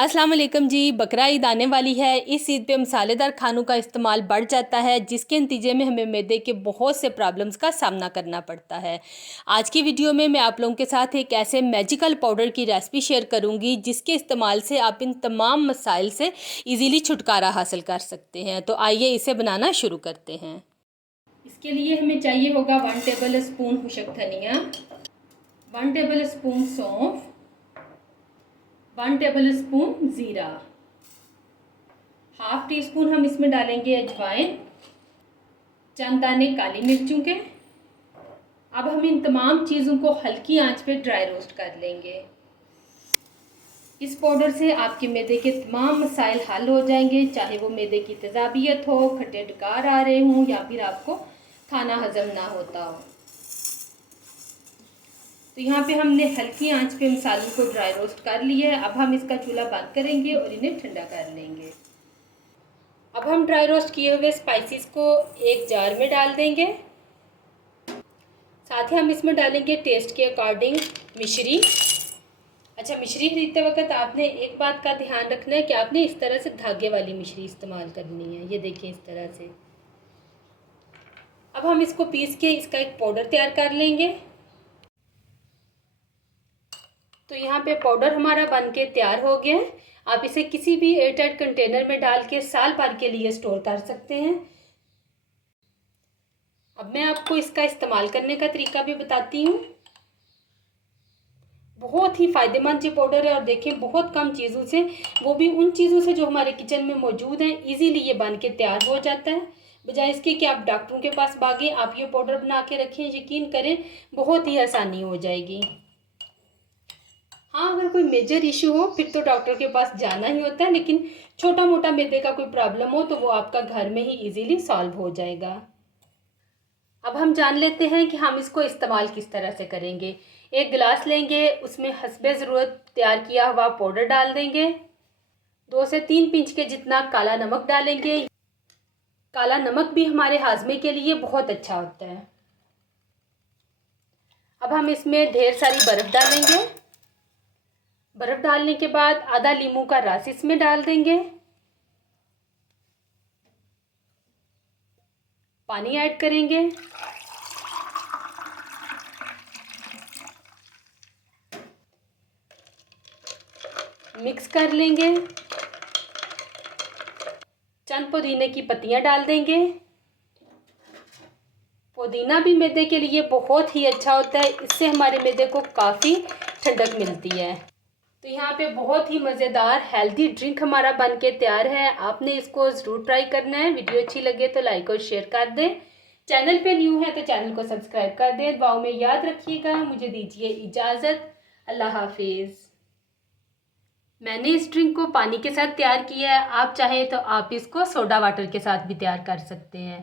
अस्सलाम वालेकुम जी। बकरा ईद आने वाली है। इस ईद पे मसालेदार खानों का इस्तेमाल बढ़ जाता है, जिसके नतीजे में हमें मैदे के बहुत से प्रॉब्लम्स का सामना करना पड़ता है। आज की वीडियो में मैं आप लोगों के साथ एक ऐसे मैजिकल पाउडर की रेसिपी शेयर करूंगी, जिसके इस्तेमाल से आप इन तमाम मसाइल से इजीली छुटकारा हासिल कर सकते हैं। तो आइए इसे बनाना शुरू करते हैं। इसके लिए हमें चाहिए होगा 1 टेबल स्पून खुशक धनिया, 1 टेबल स्पून सौंफ, 1 टेबल स्पून ज़ीरा, हाफ टी स्पून हम इसमें डालेंगे अजवाइन, चंद दाने काली मिर्चों के। अब हम इन तमाम चीज़ों को हल्की आंच पे ड्राई रोस्ट कर लेंगे। इस पाउडर से आपके मैदे के तमाम मसाइल हल हो जाएंगे, चाहे वो मैदे की तेज़ाबियत हो, खट्टे डकार आ रहे हों, या फिर आपको खाना हजम ना होता हो। तो यहाँ पे हमने हल्की आंच पे मसालों को ड्राई रोस्ट कर लिया है। अब हम इसका चूल्हा बंद करेंगे और इन्हें ठंडा कर लेंगे। अब हम ड्राई रोस्ट किए हुए स्पाइसेस को एक जार में डाल देंगे। साथ ही हम इसमें डालेंगे टेस्ट के अकॉर्डिंग मिश्री। अच्छा, मिश्री खरीदते वक्त आपने एक बात का ध्यान रखना है कि आपने इस तरह से धागे वाली मिश्री इस्तेमाल करनी है। ये देखिए इस तरह से। अब हम इसको पीस के इसका एक पाउडर तैयार कर लेंगे। तो यहाँ पे पाउडर हमारा बन के तैयार हो गया है। आप इसे किसी भी एयरटाइट कंटेनर में डाल के साल भर के लिए स्टोर कर सकते हैं। अब मैं आपको इसका इस्तेमाल करने का तरीका भी बताती हूँ। बहुत ही फ़ायदेमंद ये पाउडर है, और देखिए बहुत कम चीज़ों से, वो भी उन चीज़ों से जो हमारे किचन में मौजूद हैं, इजीली ये बन के तैयार हो जाता है। बजाय इसके कि आप डॉक्टरों के पास भागें, आप ये पाउडर बना के रखें, यकीन करें बहुत ही आसानी हो जाएगी। हाँ, अगर कोई मेजर इशू हो फिर तो डॉक्टर के पास जाना ही होता है, लेकिन छोटा मोटा मैदे का कोई प्रॉब्लम हो तो वो आपका घर में ही इजीली सॉल्व हो जाएगा। अब हम जान लेते हैं कि हम इसको इस्तेमाल किस तरह से करेंगे। एक गिलास लेंगे, उसमें हस्बे ज़रूरत तैयार किया हुआ पाउडर डाल देंगे। 2 से 3 पिंच के जितना काला नमक डालेंगे। काला नमक भी हमारे हाजमे के लिए बहुत अच्छा होता है। अब हम इसमें ढेर सारी बर्फ़ डालेंगे। बर्फ़ डालने के बाद आधा नींबू का रस इसमें डाल देंगे। पानी ऐड करेंगे। मिक्स कर लेंगे। चंद पुदीने की पत्तियां डाल देंगे। पुदीना भी मैदे के लिए बहुत ही अच्छा होता है, इससे हमारे मैदे को काफ़ी ठंडक मिलती है। तो यहाँ पे बहुत ही मज़ेदार हेल्दी ड्रिंक हमारा बन के तैयार है। आपने इसको ज़रूर ट्राई करना है। वीडियो अच्छी लगे तो लाइक और शेयर कर दें। चैनल पे न्यू है तो चैनल को सब्सक्राइब कर दें। दुआओं में याद रखिएगा। मुझे दीजिए इजाज़त। अल्लाह हाफिज़। मैंने इस ड्रिंक को पानी के साथ तैयार किया है। आप चाहें तो आप इसको सोडा वाटर के साथ भी तैयार कर सकते हैं।